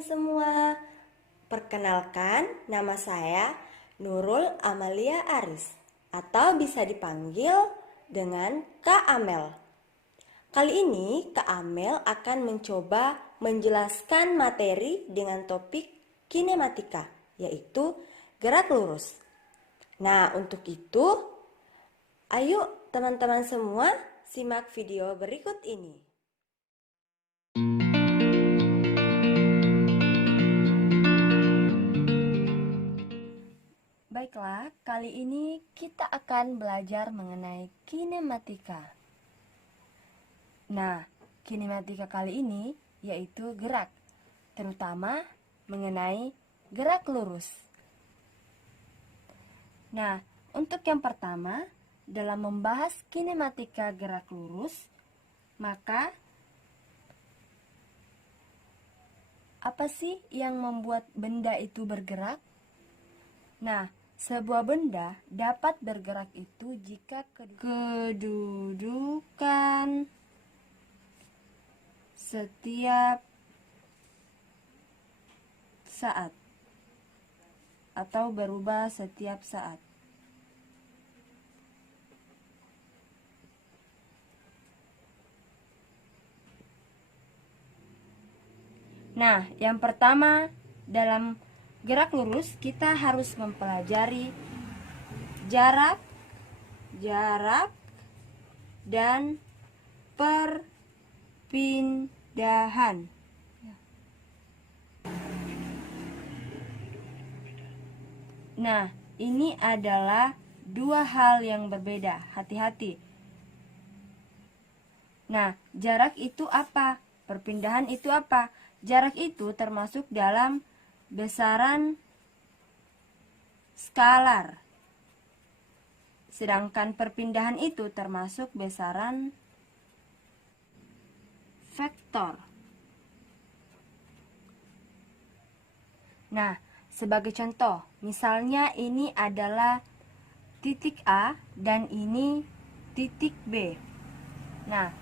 teman-teman semua. Perkenalkan, nama saya Nurul Amalia Aris atau bisa dipanggil dengan Kak Amel. Kali ini Kak Amel akan mencoba menjelaskan materi dengan topik kinematika, yaitu gerak lurus. Nah, untuk itu, ayo teman-teman semua simak video berikut ini. Baiklah, kali ini kita akan belajar mengenai kinematika. Nah, kinematika kali ini yaitu gerak, terutama mengenai gerak lurus. Nah, untuk yang pertama, dalam membahas kinematika gerak lurus, maka apa sih yang membuat benda itu bergerak? Nah, sebuah benda dapat bergerak itu jika kedudukan setiap saat atau berubah setiap saat. Nah, yang pertama dalam gerak lurus kita harus mempelajari jarak, dan perpindahan. Nah, ini adalah dua hal yang berbeda. Hati-hati. Nah, jarak itu apa? Perpindahan itu apa? Jarak itu termasuk dalam besaran skalar. Sedangkan perpindahan itu termasuk besaran vektor. Nah, sebagai contoh, misalnya ini adalah titik A dan ini titik B. Nah,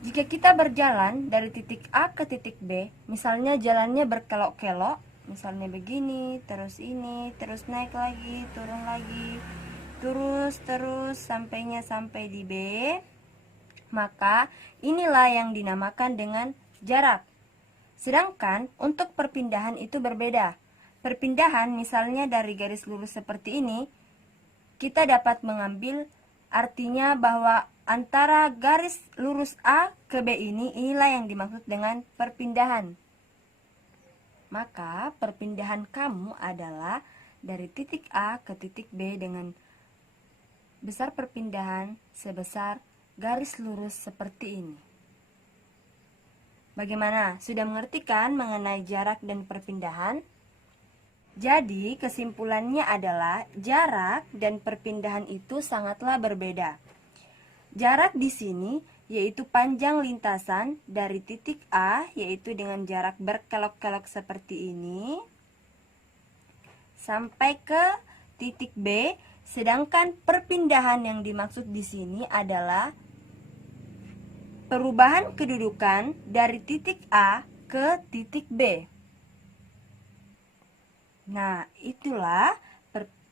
jika kita berjalan dari titik A ke titik B, misalnya jalannya berkelok-kelok, misalnya begini, terus ini, terus naik lagi, turun lagi, terus sampai di B, maka inilah yang dinamakan dengan jarak. Sedangkan untuk perpindahan itu berbeda. Perpindahan misalnya dari garis lurus seperti ini, kita dapat mengambil artinya bahwa antara garis lurus A ke B inilah yang dimaksud dengan perpindahan. Maka perpindahan kamu adalah dari titik A ke titik B dengan besar perpindahan sebesar garis lurus seperti ini. Bagaimana? Sudah mengerti kan mengenai jarak dan perpindahan? Jadi, kesimpulannya adalah jarak dan perpindahan itu sangatlah berbeda. Jarak di sini yaitu panjang lintasan dari titik A, yaitu dengan jarak berkelok-kelok seperti ini, sampai ke titik B, sedangkan perpindahan yang dimaksud di sini adalah perubahan kedudukan dari titik A ke titik B. Nah, itulah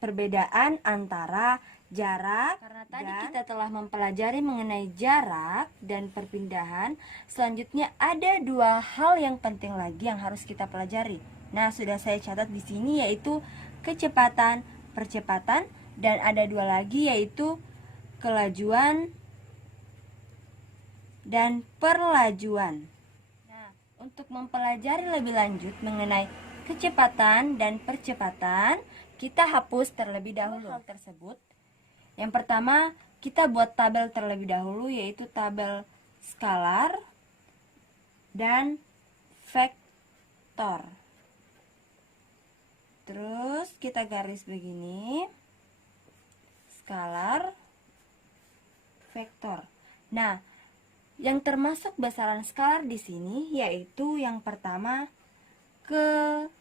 perbedaan antara jarak. Karena tadi kita telah mempelajari mengenai jarak dan perpindahan, selanjutnya ada dua hal yang penting lagi yang harus kita pelajari. Nah, sudah saya catat di sini yaitu kecepatan, percepatan, dan ada dua lagi yaitu kelajuan dan perlajuan. Nah, untuk mempelajari lebih lanjut mengenai kecepatan dan percepatan, kita hapus terlebih dahulu hal tersebut. Yang pertama, kita buat tabel terlebih dahulu, yaitu tabel skalar dan vektor. Terus kita garis begini, skalar, vektor. Nah, yang termasuk besaran skalar di sini yaitu yang pertama kelajuan.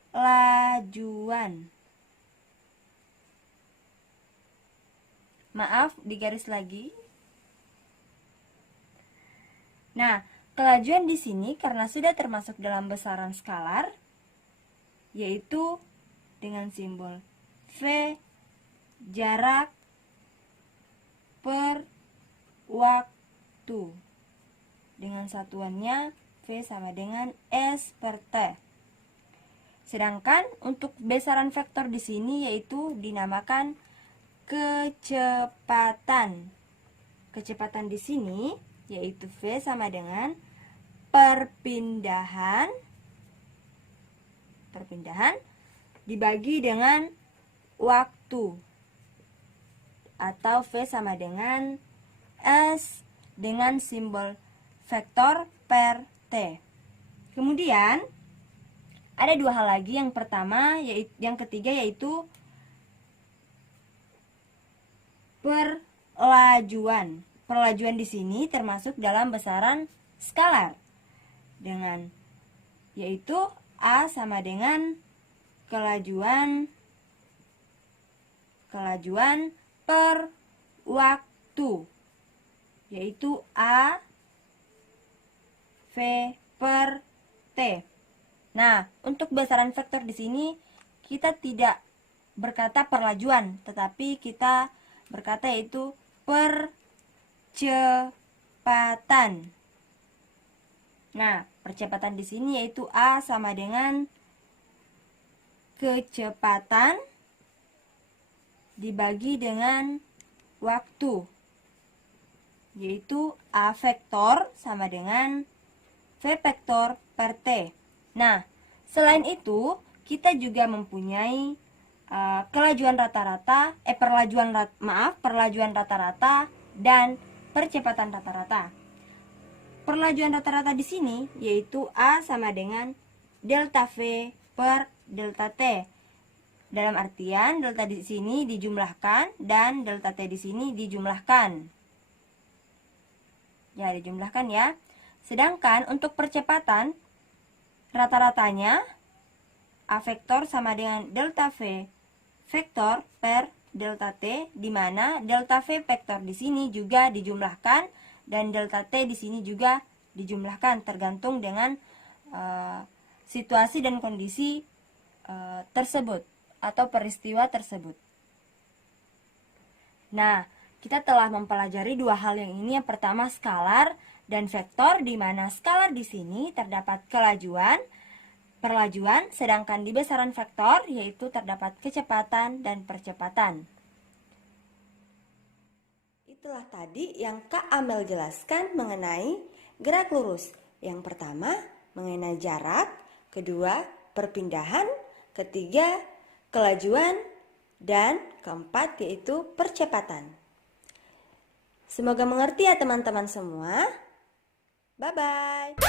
Maaf, digaris lagi. Nah, kelajuan di sini karena sudah termasuk dalam besaran skalar, yaitu dengan simbol V, jarak per waktu. Dengan satuannya V sama dengan S per T. Sedangkan untuk besaran vektor di sini yaitu dinamakan kecepatan. Kecepatan di sini yaitu V sama dengan perpindahan dibagi dengan waktu, atau V sama dengan S dengan simbol vektor per T. Kemudian ada dua hal lagi. Yang ketiga yaitu perlajuan. Perlajuan di sini termasuk dalam besaran skalar yaitu A sama dengan kelajuan per waktu, yaitu A V per T. Nah, untuk besaran vektor di sini kita tidak berkata perlajuan, tetapi kita berkata yaitu percepatan. Nah, percepatan di sini yaitu A sama dengan kecepatan dibagi dengan waktu, yaitu A vektor sama dengan V vektor per T. Nah, selain itu kita juga mempunyai perlajuan rata-rata dan percepatan rata-rata. Perlajuan rata-rata di sini yaitu A sama dengan delta V per delta T. Dalam artian delta di sini dijumlahkan dan delta T di sini dijumlahkan. Ya, dijumlahkan ya. Sedangkan untuk percepatan rata-ratanya A vektor sama dengan delta V vektor per delta T, di mana delta V vektor di sini juga dijumlahkan dan delta T di sini juga dijumlahkan tergantung dengan situasi dan kondisi tersebut atau peristiwa tersebut. Nah, kita telah mempelajari dua hal yang ini. Yang pertama skalar dan vektor, di mana skalar di sini terdapat perlajuan, sedangkan di besaran vektor yaitu terdapat kecepatan dan percepatan. Itulah tadi yang Kak Amel jelaskan mengenai gerak lurus. Yang pertama mengenai jarak, kedua perpindahan, ketiga kelajuan, dan keempat yaitu percepatan. Semoga mengerti ya teman-teman semua. Bye-bye.